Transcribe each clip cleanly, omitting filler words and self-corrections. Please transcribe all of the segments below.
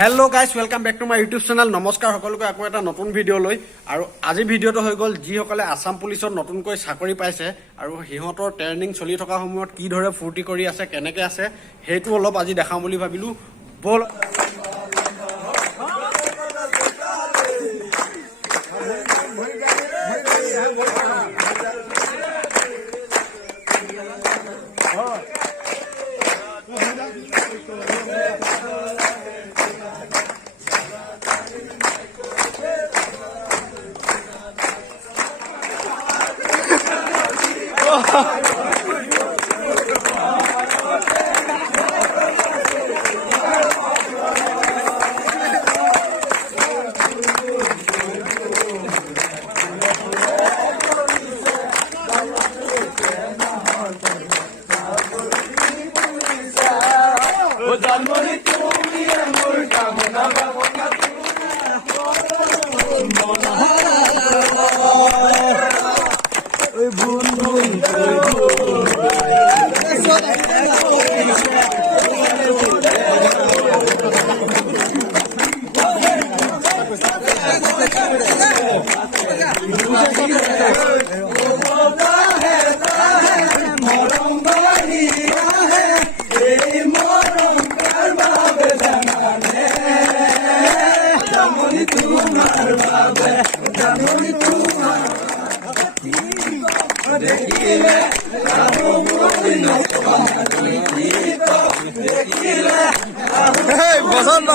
Hello' guys, welcome back to my YouTube channel. নমস্কাৰ সকলোকে আকৌ এটা নতুন ভিডিঅ' লৈ। আৰু আজি ভিডিঅ'টো হৈ গ'ল যিসকলে আছাম পুলিচত নতুনকৈ চাকৰি পাইছে আৰু সিহঁতৰ ট্ৰেইনিং চলি থকা সময়ত কি দৰে ফূৰ্তি কৰি আছে, কেনেকৈ আছে, সেইটো অলপ আজি দেখাম বুলি ভাবিলোঁ। ব'ল। পছন্দ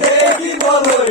দেখিবলৈ